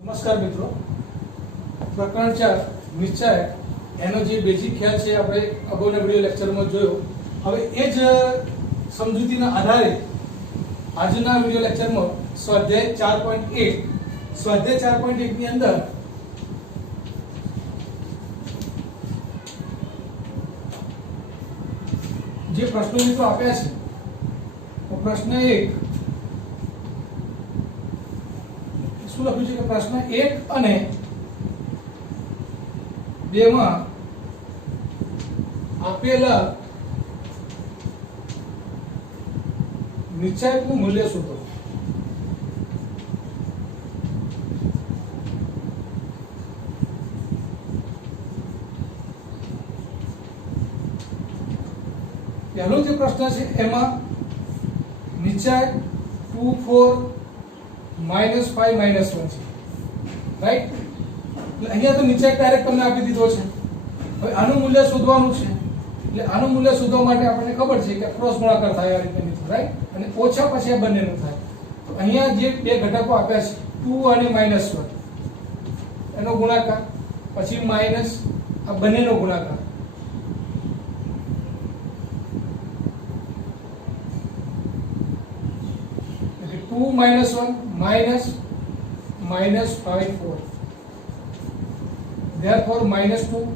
નમસ્કાર મિત્રો, પ્રકરણ 4 નિશ્ચય એનો જે બેઝિક ખ્યાલ છે આપણે અગાઉના વિડિયો લેક્ચરમાં જોયો. હવે એ જ સમજૂતીના આધારે આજના વિડિયો લેક્ચરમાં સ્વાધ્યાય 4.1 ની અંદર જે પ્રશ્નો મિત્રો આપ્યા છે તો પ્રશ્ન 1 શું લખ્યું છે કે પ્રશ્ન 1 અને 2 માં આપેલા નિશ્ચયકનું મૂલ્ય શોધો. પહેલો જે પ્રશ્ન છે એમાં નિશ્ચય 2 4 -5 -1 છે, રાઈટ. એટલે અહીંયા તો નિશ્ચય ડાયરેક્ટ તમને આપી દીધો છે. હવે આનું મૂલ્ય શોધવાનું છે. એટલે આનું મૂલ્ય શોધવા માટે આપણને ખબર છે કે ક્રોસ ગુણાકાર થાય આ રીતે મિત્રો, રાઈટ. અને ઓછા પછી આ બંનેનું થાય. તો અહીંયા જે બે ઘટકો આપ્યા છે 2 અને -1 એનો ગુણાકાર પછી માઈનસ આ બંનેનો ગુણાકાર. એટલે 2 - 1 minus -5 4, therefore -2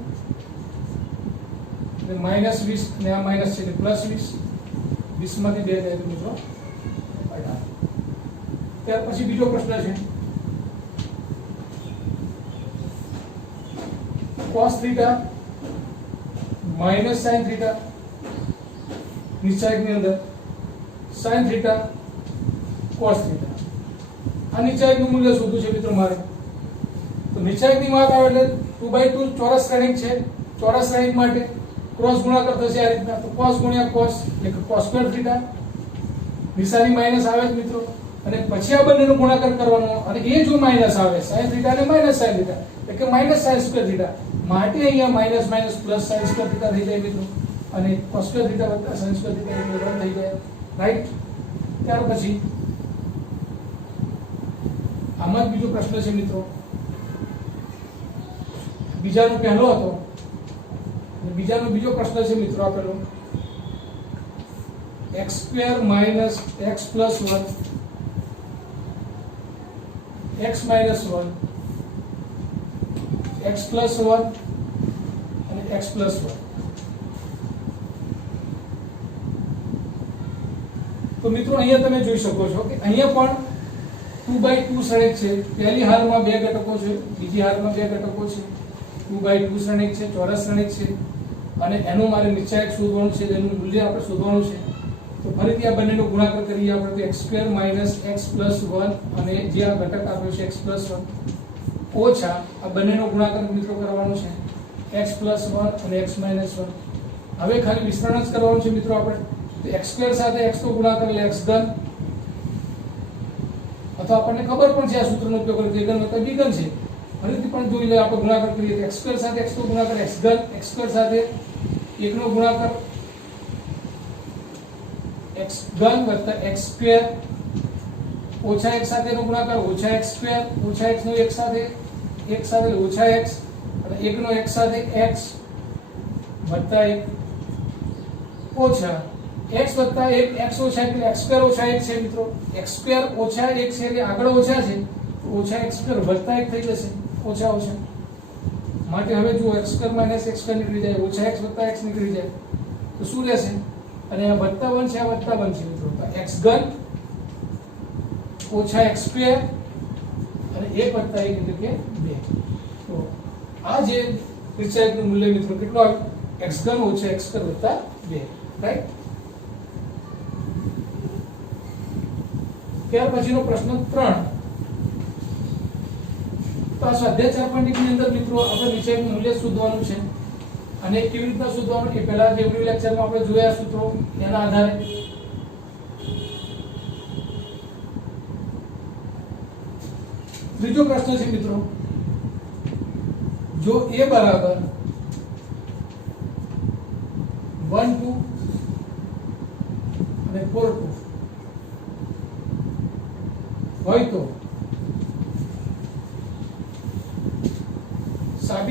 એટલે -20 ને આ માઈનસ છે એટલે +20, 20 માંથી 2 જાય તો મિત્રો 18. ત્યાર પછી બીજો પ્રશ્ન છે cos θ - sin θ નિશ્ચયકની અંદર sin θ cos θ. આ નિશ્ચયકનું મૂલ્ય શોધવું છે મિત્રો મારે. તો નિશ્ચયકની વાત આવે એટલે 2/2 ચોરસ શ્રેણિક છે. ચોરસ શ્રેણિક માટે ક્રોસ ગુણાકાર થશે આ રીતના. તો cos ગુણ્યા cos એટલે cos2 θ, નિશાની માઈનસ આવે છે મિત્રો. અને પછી આ બંનેનો ગુણાકાર કરવાનો અને એ જો માઈનસ આવે sin θ અને -sin θ એટલે કે -sin2 θ માટે અહીંયા માઈનસ માઈનસ પ્લસ sin2 θ થઈ જાય મિત્રો. અને cos2 θ વત્તા sin2 θ એટલે રદ થઈ જાય, રાઈટ. ત્યાર પછી આમાં બીજો પ્રશ્ન છે મિત્રો, બીજાનો પહેલો હતો અને બીજાનો બીજો પ્રશ્ન છે મિત્રો આપેલો x² - x + 1 x - 1 x + 1 અને x + 1. તો મિત્રો અહીંયા તમે જોઈ શકો છો કે અહીંયા પણ 2/2 શ્રેણિક છે. પહેલી હારમાં બે ઘટકો છે, બીજી હારમાં બે ઘટકો છે. 2/2 શ્રેણિક છે, ચોરસ શ્રેણિક છે અને એનું મારે નિશ્ચયક શોધવાનું છે, એનું મૂલ્ય આપણે શોધવાનું છે. તો ફરીથી આ બંનેનો ગુણાકાર કરીએ આપણે તો x² - x + 1 અને જે આ ઘટક આપ્યો છે x + 1 ઓછા આ બંનેનો ગુણાકાર મિત્રો કરવાનો છે x + 1 અને x - 1. હવે ખાલી વિસ્તરણ જ કરવાનું છે મિત્રો આપણે. તો x² સાથે x નો ગુણાકાર એટલે x ઘન, અથવા આપણને ખબર પણ છે આ સૂત્રનો ઉપયોગ કરીને ઘન વત્તા દ્વિઘન છે. ફરીથી પણ જોઈ લે આપણે ગુણાકાર કરીએ તો x² સાથે x નો ગુણાકાર x ઘન, x² સાથે 1 નો ગુણાકાર x ઘન વત્તા x² ઓછા x સાથેનો ગુણાકાર ઓછા x² ઓછા x નો x સાથે ઓછા x અને 1 નો x સાથે x વત્તા 1 ઓછા x વત્તા 1 x ઓછા એટલે x² ઓછા 1 છે મિત્રો. x² ઓછા 1 છે એટલે આગળ ઓછા છે તો ઓછા x² વત્તા 1 થઈ જશે ઓછા ઓછા. માટે હવે જો x² - x² નીકળી જાય, ઓછા x વત્તા x નીકળી જાય તો શું રહેશે? અને આ વત્તા 1 છે, આ વત્તા 1 છે મિત્રો. તો x ઘન ઓછા x² અને 1 વત્તા 1 એટલે કે 2. તો આ જે નિશ્ચયકનું મૂલ્ય મિત્રો કેટલું આવે? x ઘન ઓછા x² વત્તા 2, રાઈટ. ત્યાર પછીનો પ્રશ્ન 3. તો આ સ્વાધ્યાય 4.1 ની અંદર મિત્રો આપણે નિશ્ચયકનું મૂલ્ય શોધવાનું છે. અને કેવી રીતના શોધવાનું એ પહેલા જે વિડિયો લેક્ચરમાં આપણે જોયા સૂત્રો એના આધારે. ત્રીજો પ્રશ્ન છે મિત્રો, જો a બરાબર 1 2 અને 4 2 હોય તો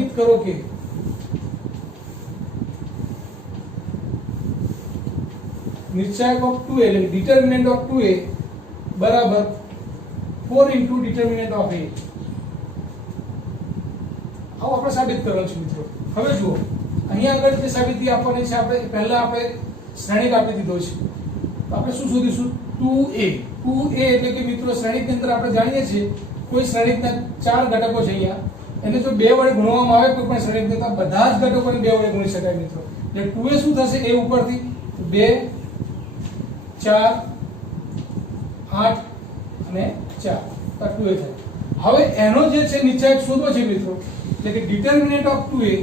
સાબિત કરો કે નિશ્ચાયક ઓફ 2a એટલે ડિટર્મિનન્ટ ઓફ 2a બરાબર 4 ઇન્ટુ ડિટર્મિનન્ટ ઓફ a. આવું આપણે સાબિત કરવાનું છે મિત્રો. હવે જુઓ અહીંયા આગળ જે સાબિતી આપવાની છે આપણે પહેલા આપણે શ્રેણિક આપી દીધો છે. તો આપણે શું શોધીશું? 2a એટલે કે મિત્રો શ્રેણિકની અંદર આપણે જાણીએ છીએ કોઈ શ્રેણિકના 4 ઘટકો છે અહીંયા એને જો 2 વડે ગુણવામાં આવે કોઈ પણ શ્રેણિકને તો બધા જ ઘટકોને 2 વડે ગુણી શકાય મિત્રો. એટલે 2a શું થશે? a ઉપરથી 2 4 8 અને 4 આ 2a થાય. હવે એનો જે છે નિશ્ચાયક શોધવો છે મિત્રો એટલે કે ડિટર્મિનન્ટ ઓફ 2a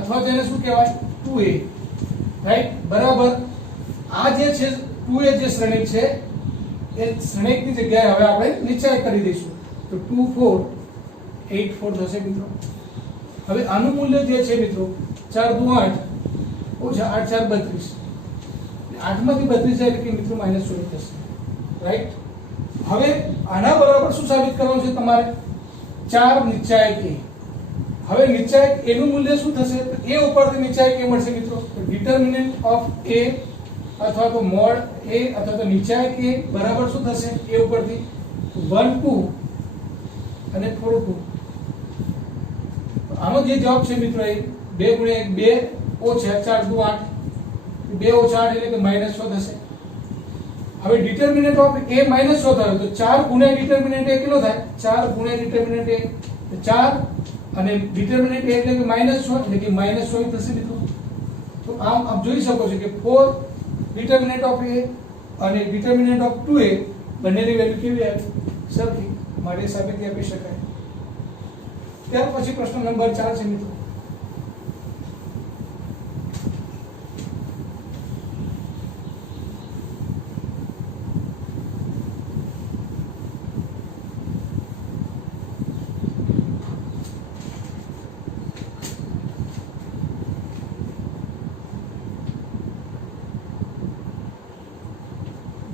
અથવા તેને શું કહેવાય 2a રાઈટ બરાબર આ જે છે 2a જે શ્રેણિક છે એ શ્રેણિકની જગ્યાએ હવે આપણે નિશ્ચાયક કરી દઈશું. તો 2 4 8 4 થશે મિત્રો. હવે આનું મૂલ્ય જે છે મિત્રો 4 2 8 ઓછા 8 4 32 8 માંથી 32 જાય એટલે કે મિત્રો -16 થશે રાઈટ. હવે આના બરાબર શું સાબિત કરવાનું છે તમારે? 4 નિશ્ચાયક a. હવે નિશ્ચાયક a નું મૂલ્ય શું થશે? તો a ઉપરથી નિશ્ચાયક a મળશે મિત્રો. તો ડિટર્મિનન્ટ ઓફ a અથવા તો મોડ a અથવા તો નિશ્ચાયક a બરાબર શું થશે? a ઉપરથી 1 2 અને 4 2. આનો જે જવાબ છે મિત્રો એ 2 ગુણ્યા 1 2 ઓછા 4 2 8 2 ઓછા 8 એટલે કે -6 થશે. હવે ડિટર્મિનન્ટ ઓફ a -6 થયો તો 4 ગુણ્યા ડિટર્મિનન્ટ a કેટલો થાય? 4 ગુણ્યા ડિટર્મિનન્ટ a તો 4 અને ડિટર્મિનન્ટ a એટલે કે -6 એટલે કે -6 થશે મિત્રો. તો આપ જોઈ શકો છો કે 4 ડિટર્મિનન્ટ ઓફ a અને ડિટર્મિનન્ટ ઓફ 2a બંનેની વેલ્યુ કેવી આવી? સરખી. માટે સાબિતી આપી શકાય. ત્યાર પછી પ્રશ્ન નંબર 4 છે મિત્રો.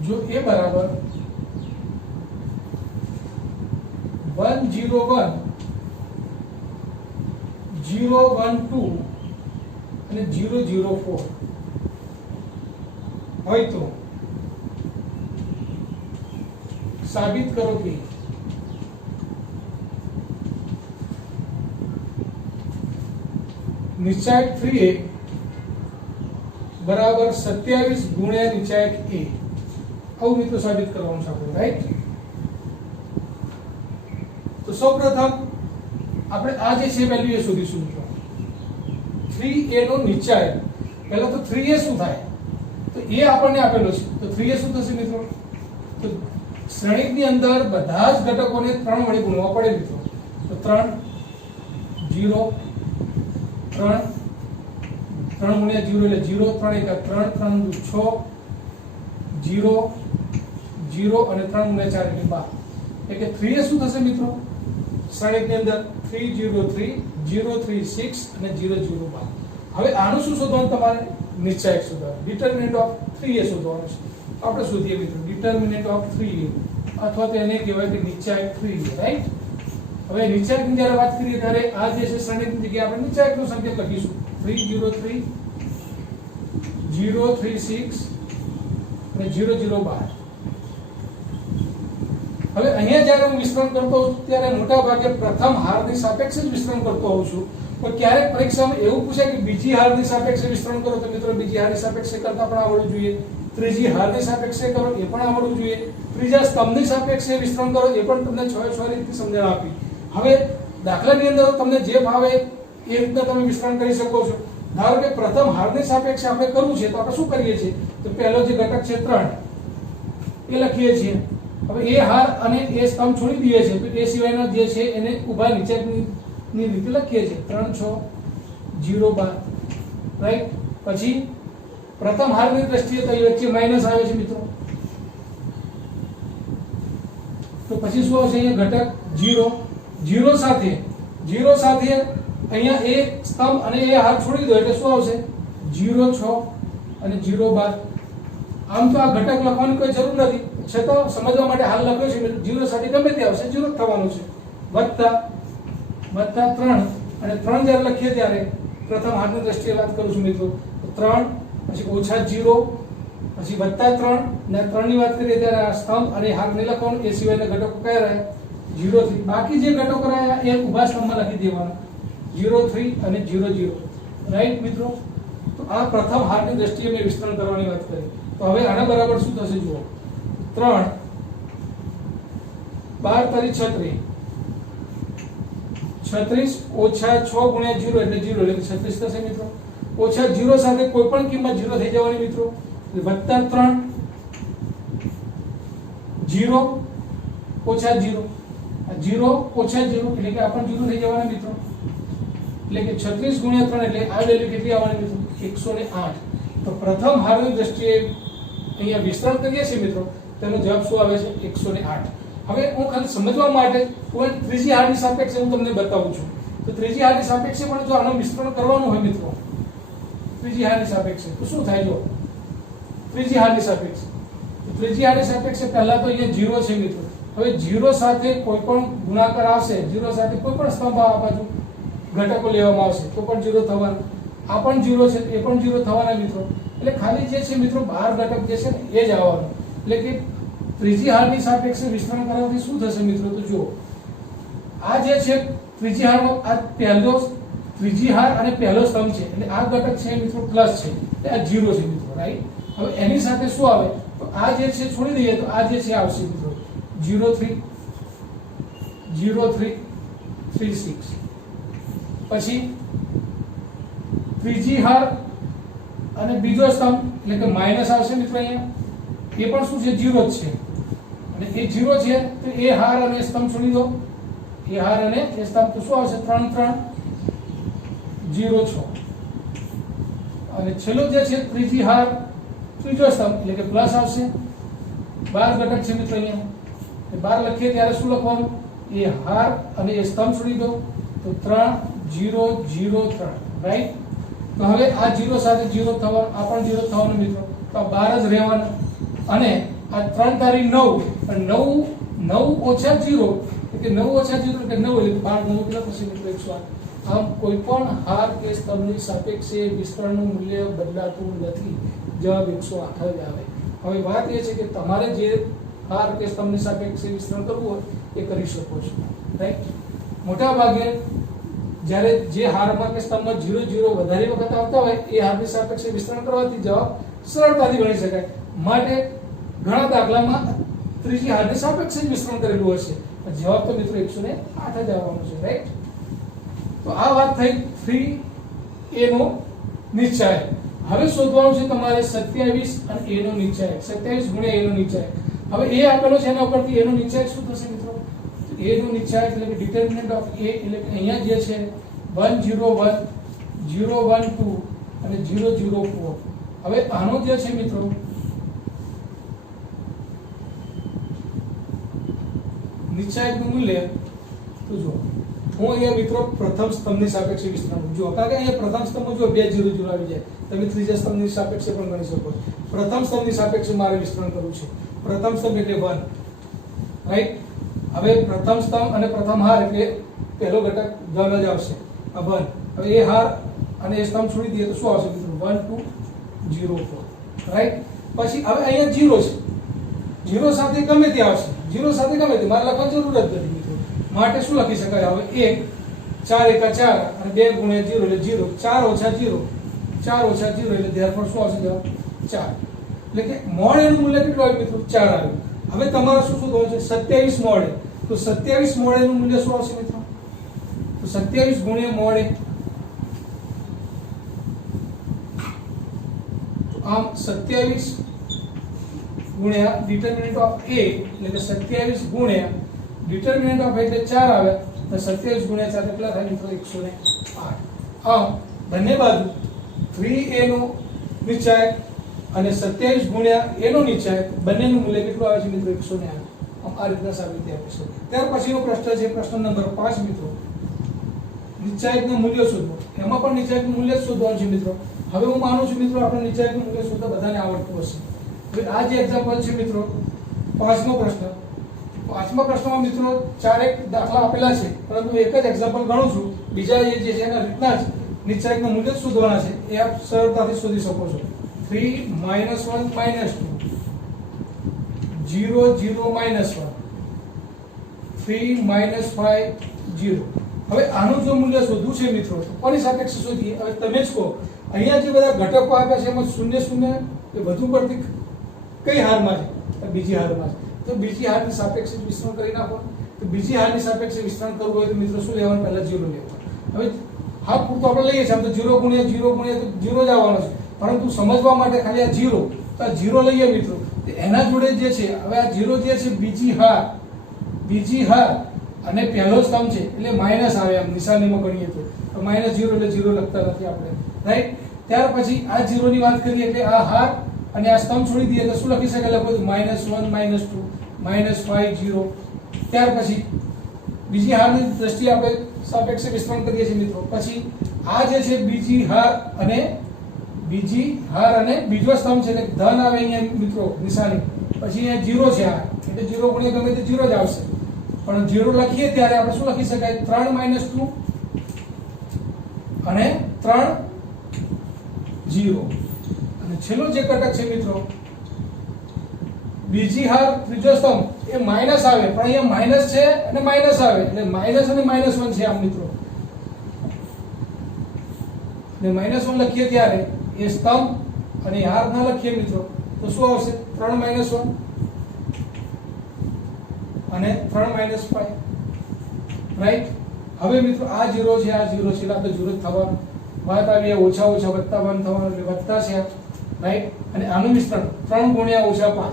जो a बराबर 101 012 અને 004 હોય તો સાબિત કરો કે નિશ્ચાયક 3a બરાબર 27 ગુણ્યા નિશ્ચાયક a. આવું મિત્રો સાબિત કરવાનું છે આપણે રાઈટ. તો સૌપ્રથમ આપણે આ જે છે વેલ્યુ એ શોધીશું મિત્રો. 3a નો નિશ્ચાયક પહેલા તો 3a શું થાય? તો a આપણને આપેલો છે તો 3a શું થશે મિત્રો? તો શ્રેણિકની અંદર બધા જ ઘટકોને 3 વડે ગુણવા પડે મિત્રો. તો 3 0 3 3 ગુણ્યા 0 એટલે 0 3 1 3 3 2 6 0 0 અને 3 ગુણ્યા 4 એટલે 12 એટલે કે 3a શું થશે મિત્રો? શ્રેણિકની અંદર 303 036 અને 002. હવે આનું શું શોધવાનું તમારે? નિશ્ચાયક શોધવાનું. ડિટર્મિનન્ટ ઓફ 3a શોધવાનું છે. આપણે શોધીએ મિત્રો ડિટર્મિનન્ટ ઓફ 3a અથવા તેને કહેવાય કે નિશ્ચાયક 3a રાઈટ. હવે નિશ્ચાયકની જ્યારે વાત કરીએ ત્યારે આ જે છે શ્રેણિકની જગ્યાએ આપણે નિશ્ચાયકનો સંકેત લખીશું 303 036 અને 002. હવે અહીંયા જ્યારે હું વિસ્તરણ કરતો હોઉં ત્યારે મોટા ભાગે પ્રથમ હારની સાપેક્ષે જ વિસ્તરણ કરતો હોઉં છું. પણ ક્યારેક પરીક્ષામાં એવું પૂછાય કે બીજી હારની સાપેક્ષે વિસ્તરણ કરો તો મિત્રો બીજી હારની સાપેક્ષે કરતા પણ આવડવું જોઈએ. ત્રીજી હારની સાપેક્ષે કરો એ પણ આવડવું જોઈએ. ત્રીજા સ્તંભની સાપેક્ષે વિસ્તરણ કરો એ પણ તમને 6 રીતની સમજણ આપી. હવે દાખલાની અંદર તમને જે ભાવે એ રીતના તમે વિસ્તરણ કરી શકો છો. ધારો કે પ્રથમ હારની સાપેક્ષે આપણે કરવું છે તો આપણે શું કરીએ છીએ? તો પહેલો જે ઘટક છે 3 એ લખીએ છીએ. હવે એ હાર અને એ સ્તંભ છોડી દઈએ છીએ તો એ સિવાયનો જે છે એને ઊભા નીચેની રીતે લખીએ છીએ 3 6 0 12 રાઈટ. પછી પ્રથમ હારની દ્રષ્ટિએ તો વચ્ચે માઈનસ આવે છે મિત્રો. તો પછી શું આવશે? અહીંયા ઘટક 0 0 સાથે અહીંયા એ સ્તંભ અને એ હાર છોડી દો એટલે શું આવશે? 0 6 અને 0 12. આમ તો આ ઘટક લખવાની કોઈ જરૂર નથી, છતાં સમજવા માટે હાલ લખ્યો છે. 0 સાથે ગમે તે આવશે 0 થવાનું છે. વત્તા વત્તા 3 અને 3 જ્યારે લખીએ ત્યારે પ્રથમ હારની દ્રષ્ટિએ વાત કરું છું મિત્રો, તો 3 પછી ઓછા 0 પછી વત્તા 3 ને 3 ની વાત કરીએ ત્યારે આ સ્તંભ અને હાર નહીં લખવાનું, એ સિવાયના ઘટકો કયા રહ્યા 0 થી. બાકી જે ઘટકો રહ્યા એ ઊભા સ્તંભમાં લખી દેવાના 0 3 અને 0 0. રાઈટ મિત્રો? તો આ પ્રથમ હારની દ્રષ્ટિએ મેં વિસ્તરણ કરવાની વાત કરી. તો હવે આના બરાબર શું થશે જુઓ, 3 12 તરી 36 36 ઓછા 6 ગુણ્યા 0 એટલે 0 એટલે 36 થશે મિત્રો. ઓછા 0 સાથે કોઈ પણ કિંમત 0 થઈ જવાની મિત્રો. વત્તા 3 0 ઓછા 0 0 ઓછા 0 એટલે કે આ પણ 0 થઈ જવાના મિત્રો. એટલે કે 36 ગુણ્યા 3 એટલે આ વેલ્યુ કેટલી આવવાની મિત્રો 108. તો પ્રથમ હારની દ્રષ્ટિએ અહીંયા વિસ્તરણ કરીએ છીએ મિત્રો, તેનો જવાબ શું આવે છે 108. હવે હું ખાલી સમજવા માટે ત્રીજી હારની સાપેક્ષે હું તમને બતાવું છું. તો ત્રીજી હારની સાપેક્ષે પણ જો આનું વિસ્તરણ કરવાનું હોય મિત્રો, ત્રીજી હારની સાપેક્ષે તો શું થાય જો ત્રીજી હારની સાપેક્ષે, ત્રીજી હારની સાપેક્ષે પહેલા તો અહીંયા 0 છે મિત્રો. હવે 0 સાથે કોઈ પણ ગુણાકાર આવશે, 0 સાથે કોઈ પણ સ્તંભ આ બાજુ ઘટકો લેવામાં આવશે તો પણ 0 થવાના. આ પણ 0 છે એ પણ 0 થવાના મિત્રો. એટલે ખાલી જે છે મિત્રો 12 ઘટક જે છે ને એ જ આવવાનું. એટલે કે ત્રીજી હારની સાપેક્ષે વિસ્તરણ કરવાથી શું થશે મિત્રો, તો જુઓ આ જે છે ત્રીજી હારમાં આ પહેલો ત્રીજી હાર અને પહેલો સ્તંભ છે એટલે આ ઘટક છે મિત્રો પ્લસ છે એટલે આ 0 છે મિત્રો. રાઈટ? હવે એની સાથે શું આવે તો આ જે છે છોડી દઈએ તો આ જે છે આવશે મિત્રો 0 3 0 3 3 6. પછી ત્રીજી હાર અને બીજો સ્તંભ એટલે કે માઈનસ આવશે મિત્રો. અહીંયા એ પણ શું છે 0 જ છે અને એ 0 છે તો એ હાર અને સ્તંભ છોડી દો, એ હાર અને એ સ્તંભ તો શું આવશે 3 3 0 6. અને છેલ્લો જે છે ત્રીજી હાર ત્રીજો સ્તંભ એટલે કે પ્લસ આવશે. 12 ઘટક છે મિત્રો. અહીંયા 12 લખીએ ત્યારે શું લખવાનું, એ હાર અને એ સ્તંભ છોડી દો તો 3 0 0 3. રાઈટ? તો હવે આ 0 સાથે 0 થવાનું, આ પણ 0 થવાનું મિત્રો. તો આ 12 જ રહેવાના. અને આ 3 તારી 9 અને 9 9 ઓછા 0 એટલે 9 ઓછા 0 એટલે 9 એટલે 12 9 કેટલા થશે મિત્રો 108. આમ કોઈ પણ હાર કે સ્તંભની સાપેક્ષે વિસ્તરણનું મૂલ્ય બદલાતું નથી, જવાબ 108 જ આવે. હવે વાત એ છે કે તમારે જે હાર કે સ્તંભની સાપેક્ષે વિસ્તરણ કરવું હોય એ કરી શકો છો. રાઈટ? મોટા ભાગે જ્યારે જે હારમાં કે સ્તંભમાં 0 0 વધારે વખત આવતા હોય એ હારની સાપેક્ષે વિસ્તરણ કરવાથી જવાબ સરળતાથી ગણી શકાય. માટે ઘણા દાખલામાં ત્રીજી હારની સાપેક્ષે જ વિસ્તરણ કરેલું હશે. જવાબ તો મિત્રો 108 જ આવવાનો છે. રાઈટ? તો આ વાત થઈ 3a નો નિશ્ચય. હવે શોધવાનું છે તમારે 27 અને a નો નિશ્ચય. 27 ગુણ્યા a નો નિશ્ચય. હવે a આપેલો છે એના ઉપરથી a નો નિશ્ચય શું થશે મિત્રો, a નો નિશ્ચય એટલે કે ડિટરમિનન્ટ ઓફ a એટલે કે અહીંયા જે છે 1 0 1 0 1 2 અને 0 0 4. હવે આનો જે છે મિત્રો નિશ્ચયકનું મૂલ્ય તો જો હું અહીંયા મિત્રો પ્રથમ સ્તંભની સાપેક્ષે વિસ્તરણ જો, કારણ કે અહીંયા પ્રથમ સ્તંભમાં જો 2 0 0 આવી જાય, તમે ત્રીજા સ્તંભની સાપેક્ષે પણ ગણી શકો. પ્રથમ સ્તંભની સાપેક્ષે મારે વિસ્તરણ કરવું છે. પ્રથમ સ્તંભ એટલે 1. રાઈટ? હવે પ્રથમ સ્તંભ અને પ્રથમ હાર એટલે પહેલો ઘટક ધન જ આવશે આ 1. હવે એ હાર અને એ સ્તંભ છોડી દઈએ તો શું આવશે મિત્રો 1 2 0 4. રાઈટ? પછી હવે અહીંયા 0 છે, 0 સાથે ગમે તે આવશે, 0 સાથે ગમે તે મારે લખવાની જરૂર જ નથી મિત્રો. માટે શું લખી શકાય, હવે 1 4 1 4 અને 2 ગુણ્યા 0 એટલે 0. 4 ઓછા 0 4 ઓછા 0 એટલે ધેરફોર શું આવશે જવાબ 4. એટલે કે મોડ એનું મૂલ્ય કેટલું આવ્યું મિત્રો 4 આવ્યું. હવે તમારે શું શોધવાનું છે 27 મોડે. તો 27 મોડે નું મૂલ્ય શું આવશે મિત્રો, તો 27 ગુણ્યા મોડે. આમ 27 ગુણ્યા ડિટરમિનન્ટ ઓફ a એટલે કે 27 ગુણ્યા ડિટરમિનન્ટ ઓફ એટલે 4 આવે તો 27 ગુણ્યા 4 કેટલા થાય મિત્રો 108. આમ બંને બાજુ 3a નો નિશ્ચય અને 27 ગુણ્યા a નો નિશ્ચય બંનેનું મૂલ્ય કેટલું આવે છે મિત્રો 108. આમ આ રીતના સાબિતી આપી શકો. ત્યાર પછીનો પ્રશ્ન છે પ્રશ્ન નંબર 5 મિત્રો, નિશ્ચયકનું મૂલ્ય શોધો. એમાં પણ નિશ્ચયકનું મૂલ્ય શોધવાનું છે મિત્રો. હવે હું માનું છું મિત્રો આપણે નિશ્ચયકનું મૂલ્ય શોધતા બધાને આવડતું હશે. હવે આ જે એક્ઝામ્પલ છે મિત્રો 5મો પ્રશ્ન, પાંચમા પ્રશ્નમાં મિત્રો 4 એક દાખલા આપેલા છે, પરંતુ એક જ એક્ઝામ્પલ ગણું છું. બીજા જે છે એના રીતના જ નિશ્ચયકનું મૂલ્ય શોધવાના છે, એ આપ સરળતાથી શોધી શકો છો. 3 -1 -2 0 0 -1 3 -5 0. હવે આનું જો મૂલ્ય શોધવું છે મિત્રો, તો કોની સાપેક્ષે શોધીએ? હવે તમે જ કહો. અહીંયા જે બધા ઘટકો આપ્યા છે એમાં 0 0 એ વધુ પડતી કઈ હારમાં છે? બીજી હારમાં છે. તો બીજી હારની સાપેક્ષે વિસ્તરણ કરી નાખો. તો બીજી હારની સાપેક્ષે વિસ્તરણ કરવું હોય તો મિત્રો શું લેવાનું? પહેલા 0 લેવાનું. હવે હાફ પૂરતો આપણે લઈએ છીએ, આમ તો 0 ગુણ્યા 0 ગુણ્યા તો 0 જ આવવાનો છે, પરંતુ સમજવા માટે ખાલી આ 0, તો આ 0 લઈએ મિત્રો. તો એના જોડે જે છે, હવે આ 0 જે છે બીજી હાર અને પહેલો સ્તંભ છે એટલે માઈનસ આવે, આમ નિશાનીમાં ગણીએ તો -0 એટલે 0 લખતા નથી આપણે, રાઈટ. ત્યાર પછી આ 0 ની વાત કરીએ એટલે આ હાર અને આ સ્તંભ છોડી દઈએ તો શું લખી શકાય? લખો -1 -2 -5 0. ત્યાર પછી બીજી હારની દ્રષ્ટિએ આપણે સાપેક્ષે વિસ્તરણ કરીએ છીએ મિત્રો. પછી આ જે છે બીજી હાર અને બીજો સ્તંભ છે એટલે ધન આવે અહીંયા મિત્રો નિશાની. પછી અહીંયા 0 છે, આ એટલે 0 ગુણ્યા ગમે તે 0 જ આવશે, પણ 0 લખીએ ત્યારે આપણે શું લખી શકાય? 3 -2 અને 3 0. અને છેલ્લો જે ઘટક છે મિત્રો બીજી હાર ત્રીજો સ્તંભ, એ માઈનસ આવે, પણ અહીંયા માઈનસ છે અને માઈનસ આવે એટલે માઈનસ અને -1 છે આમ મિત્રો. ને -1 લખીએ ત્યારે એ સ્તંભ અને હાર ના લખીએ મિત્રો તો શું આવશે? 3 -1 અને 3 -5, રાઈટ. હવે મિત્રો આ 0 છે, આ 0 છે એટલે આપણે 0 જ થવાનું. વાત આવી ઓછા ઓછા વત્તા 1 થવાનું એટલે વત્તા છે, રાઈટ. અને આનું વિસ્તરણ 3 ગુણ્યા -5,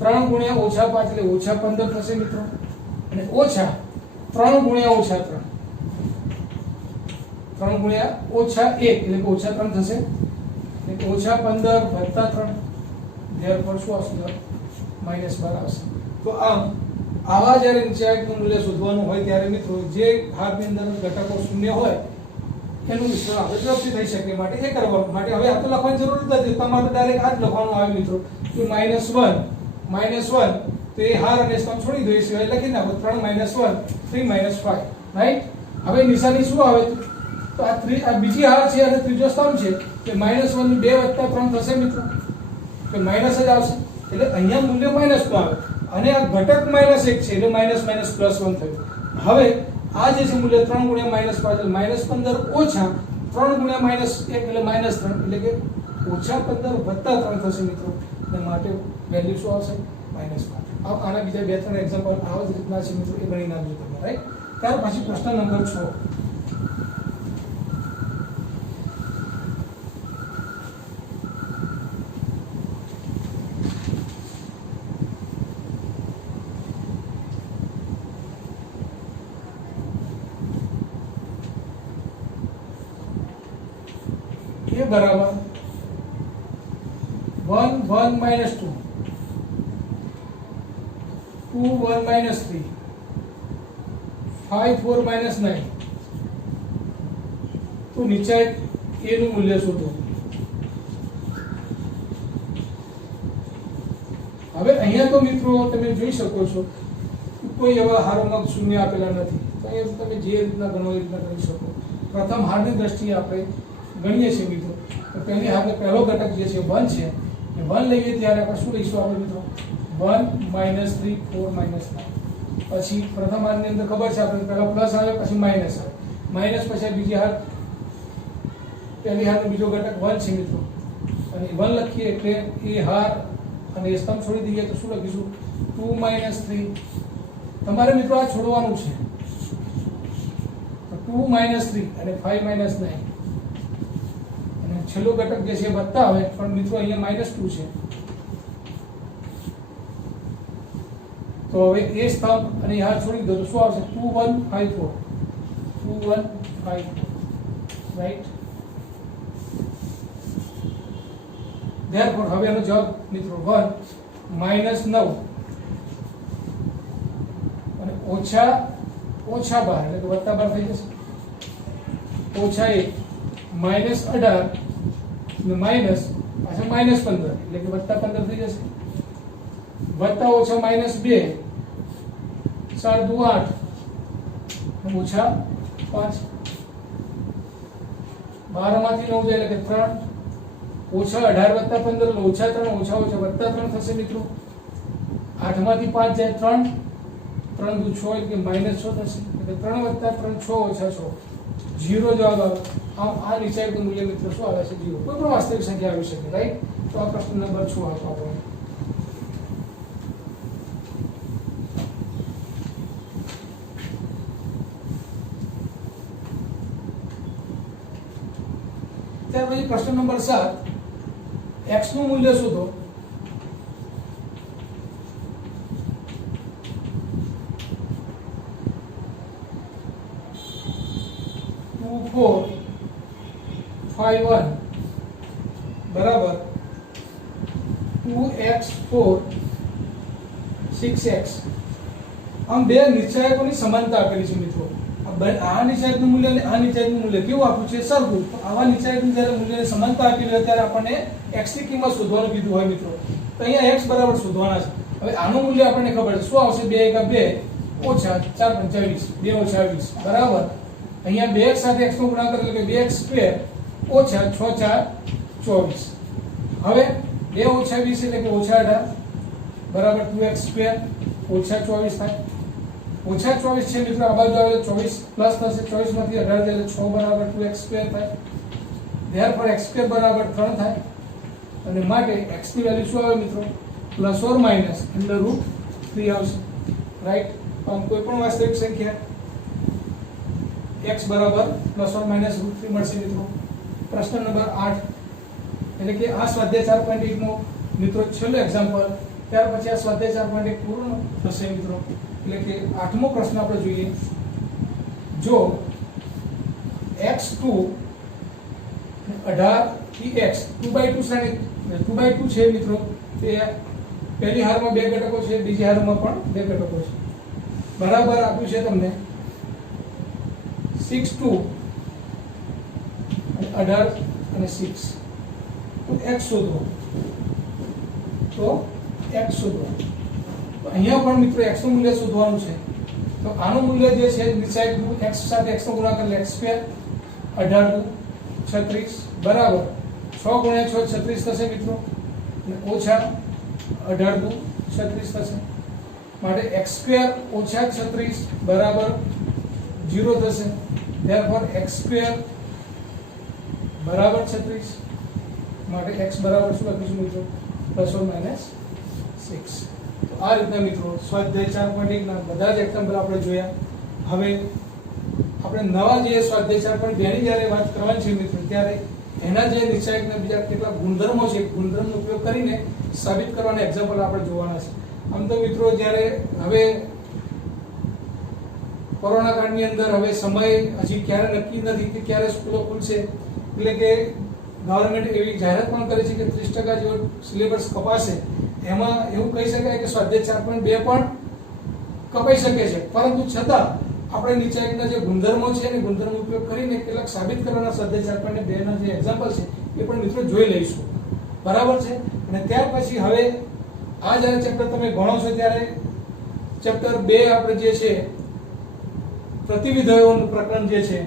3 ગુણ્યા -5 એટલે -15 થશે મિત્રો. અને ઓછા 3 ગુણ્યા -3, 3 ગુણ્યા -1 એટલે કે -3 થશે, એટલે -15 વત્તા 3, ધેરફોર શું આવશે? -12 આવશે. તો આમ આવા જ્યારે નિશ્ચયાંકનું મૂલ્ય શોધવાનું હોય ત્યારે મિત્રો જે હારની અંદર ઘટકો 0 હોય એનું વિસ્તરણ આપણે ઝડપથી થઈ શકે માટે એ કરવા માટે હવે આ તો લખવાની જરૂર નથી, તમારે ડાયરેક્ટ આ જ લખવાનું આવે મિત્રો કે -1 તો એ હાર અને સ્તંભ છોડી દો, એ સિવાય લખી નાખો 3 -1 3 -5, રાઈટ. હવે નિશાની શું આવે? તો આ બીજી હાર છે અને ત્રીજો સ્તંભ છે કે -1 ની 2 વત્તા 3 થશે મિત્રો, કે માઈનસ જ આવશે એટલે અહીંયા મૂલ્ય માઈનસ નું આવે. અને આ ઘટક -1 છે એટલે માઈનસ +1 થયું. હવે આ જે છે મૂલ્ય 3 ગુણ્યા -5 એટલે -15 ઓછા 3 ગુણ્યા -1 એટલે -3 એટલે કે -15 વત્તા 3 થશે મિત્રો. અને માટે વેલ્યુ શું આવશે? -5. આના બીજા 2-3 એક્ઝામ્પલ આવા જ રીતના છે મિત્રો, એ ગણી નાખજો તમે, રાઈટ. ત્યાર પછી પ્રશ્ન નંબર 6. बराबर 1 1 -2 2 1 -3 5 4 -9. તો નીચે એ નું મૂલ્ય શોધો. હવે અહીંયા તો મિત્રો તમે જોઈ શકો છો કોઈ એવા હારોમાં 0 આપેલા નથી, તો અહીંયા તમે જે રીતના ગણો એ રીતના કરી શકો. પ્રથમ હારની દ્રષ્ટિએ આપણે ગણીએ છીએ મિત્રો. તો પહેલી હાર પહેલો ઘટક જે છે 1 છે, એ 1 લઈએ ત્યારે આપણે શું લઈશું આપણે મિત્રો? 1 -3 4 -9. પછી પ્રથમ હારની અંદર ખબર છે આપણે પહેલા પ્લસ આવે પછી માઈનસ આવે, માઈનસ પછી બીજી હાર પહેલી હારનો બીજો ઘટક 1 છે મિત્રો, અને 1 લખીએ એટલે એ હાર અને એ સ્તંભ છોડી દઈએ તો શું લખીશું? 2 -3. તમારે મિત્રો આ છોડવાનું છે, તો 2 -3 અને 5 -9. છેલ્લો ઘટક જે છે વત્તા આવે, પણ મિત્રો અહીંયા -2 છે. તો હવે એ સ્તંભ અને હાર છોડી દો તો શું આવશે? 2 1 5 4 2 1 5 4, રાઈટ. ધેરફોર હવે એનો જવાબ મિત્રો 1 -9 અને ઓછા 12 એટલે કે વત્તા 12 થઈ જશે, ઓછા 1 -18 માઈનસ પાછા -15 એટલે કે વત્તા 15 થઈ જશે, વત્તા ઓછા -2 4 દુ 8 ઓછા 5, 12 માંથી 9 જાય એટલે કે 3, ઓછા 18 વત્તા 15 એટલે ઓછા 3 ઓછા ઓછા વત્તા 3 થશે મિત્રો. 8 માંથી 5 જાય 3, 3 દુ 6 એટલે કે -6 થશે. એટલે 3 વત્તા 3 6 ઓછા 6, 0 જવાબ આવે. આમ આ નિશ્ચયકનું મૂલ્ય મિત્રો શું આવે છે? 0. કોઈ પણ વાસ્તવિક સંખ્યા આવી શકે, રાઈટ? તો આ પ્રશ્ન નંબર 6 હતો આપણો. ત્યાર પછી પ્રશ્ન નંબર 7, x નું મૂલ્ય શોધો. બરાબર 2x4 6x. આમ બે નિશ્ચયકોની સમાનતા આપેલી છે મિત્રો. આ નિશ્ચયકનું મૂલ્ય અને આ નિશ્ચયકનું મૂલ્ય કેવું આપ્યું છે? સરખું. તો આવા નિશ્ચયકની જ્યારે મૂલ્યની સમાનતા આપેલી હોય ત્યારે આપણને x ની કિંમત શોધવાનું કીધું હોય મિત્રો. તો અહીંયા x બરાબર શોધવાના છે. હવે આનું મૂલ્ય આપણને ખબર છે શું આવશે? 2 × 2 ઓછા 4 × 5 2 ઓછા 20 બરાબર. અહીંયા 2x સાથે x નો ગુણાકાર એટલે કે 2x² ઓછા 6 × 4 24. હવે 2 ઓછા 20 એટલે કે ઓછા 18 બરાબર 2x² ઓછા 24 થાય. ઓછા 24 છે મિત્રો, આ બાજુ આવે 24 પ્લસ થશે. 24 માંથી 18 એટલે 6 બરાબર 2x² થાય. ધેરફોર x² બરાબર 3 થાય. અને માટે x ની વેલ્યુ શું આવે મિત્રો? પ્લસ ઓર માઈનસ √3 આવશે, રાઈટ? આમ કોઈ પણ વાસ્તવિક સંખ્યા x બરાબર પ્લસ ઓર માઈનસ √3 મળશે મિત્રો. પ્રશ્ન નંબર 8 એટલે કે આ સ્વાધ્યાય 4.1 નો મિત્રો છેલ્લો એક્ઝામ્પલ. ત્યાર પછી આ સ્વાધ્યાય 4.1 પૂર્ણ થશે મિત્રો. એટલે કે 8મો પ્રશ્ન આપણે જોઈએ. જો x2 18 થી x 2/2 શ્રેણી 2/2 છે મિત્રો. તે પહેલી હારમાં બે ઘટકો છે, બીજી હારમાં પણ બે ઘટકો છે. બરાબર આપ્યું છે તમને 6 2 18 અને 6. તો x શોધો. તો x શોધો. તો અહીંયા પણ મિત્રો x નું મૂલ્ય શોધવાનું છે. તો આનું મૂલ્ય જે છે નિશ્ચયકનું x સાથે x નો ગુણાકાર એટલે x², 18 દુ 36 બરાબર 6 × 6 36 થશે મિત્રો. અને ઓછા 18 દુ 36 થશે. માટે x² ઓછા 36 બરાબર 0 થશે. ધેરફોર x² બરાબર 36. માટે x બરાબર શું લખીશું મિત્રો? Plus or minus 6. તો આ રીતના મિત્રો સ્વાધ્યાય 4.1 ના બધા જ એક્ઝામ્પલ આપણે જોયા. હવે આપણે નવા જે સ્વાધ્યાય 4.2 ની જ્યારે વાત કરવાની છે મિત્રો, ત્યારે એના જે નિશ્ચયકના બીજા કેટલા ગુણધર્મો છે, ગુણધર્મનો ઉપયોગ કરીને સાબિત કરવાના એક્ઝામ્પલ આપણે જોવાના છે. આમ તો મિત્રો જ્યારે હવે કોરોના કાળની અંદર હવે સમય હજી ક્યારે નક્કી નથી કે ક્યારે સ્કૂલો ખુલશે. એટલે કે ગવર્મેન્ટ એવી જાહેરાત પણ કરે છે કે 30% જેવો સિલેબસ કપાશે. એમાં એવું કહી શકાય કે સ્વાધ્યાય 4.2 પણ કપાઈ શકે છે. પરંતુ છતાં આપણે નિશ્ચયકના જે ગુણધર્મો છે એ ગુણધર્મનો ઉપયોગ કરીને કેટલાક સાબિત કરવાના સ્વાધ્યાય 4.2 ના જે એક્ઝામ્પલ છે એ પણ મિત્રો જોઈ લઈશું. બરાબર છે? અને ત્યાર પછી હવે આ જ્યારે ચેપ્ટર તમે ભણો છો ત્યારે ચેપ્ટર 2 આપણે જે છે પ્રતિવિધયોનું પ્રકરણ જે છે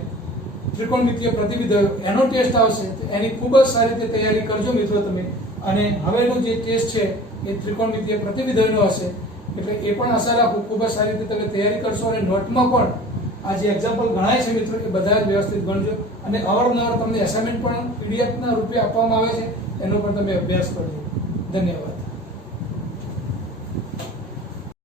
ત્રિકોણમિતીય પ્રતિવિધયો, એનો ટેસ્ટ આવશે. તો એની ખૂબ જ સારી રીતે તૈયારી કરજો મિત્રો તમે. અને હવેનો જે ટેસ્ટ છે એ ત્રિકોણમિતીય પ્રતિવિધયોનો હશે. એટલે એ પણ આશા રાખું ખૂબ જ સારી રીતે તમે તૈયારી કરશો. અને નોટમાં પણ આ જે એક્ઝામ્પલ ગણાય છે મિત્રો એ બધા જ વ્યવસ્થિત ગણજો. અને અવારનવાર તમને એસાઇનમેન્ટ પણ PDF ના રૂપે આપવામાં આવે છે, એનો પણ તમે અભ્યાસ કરજો. ધન્યવાદ.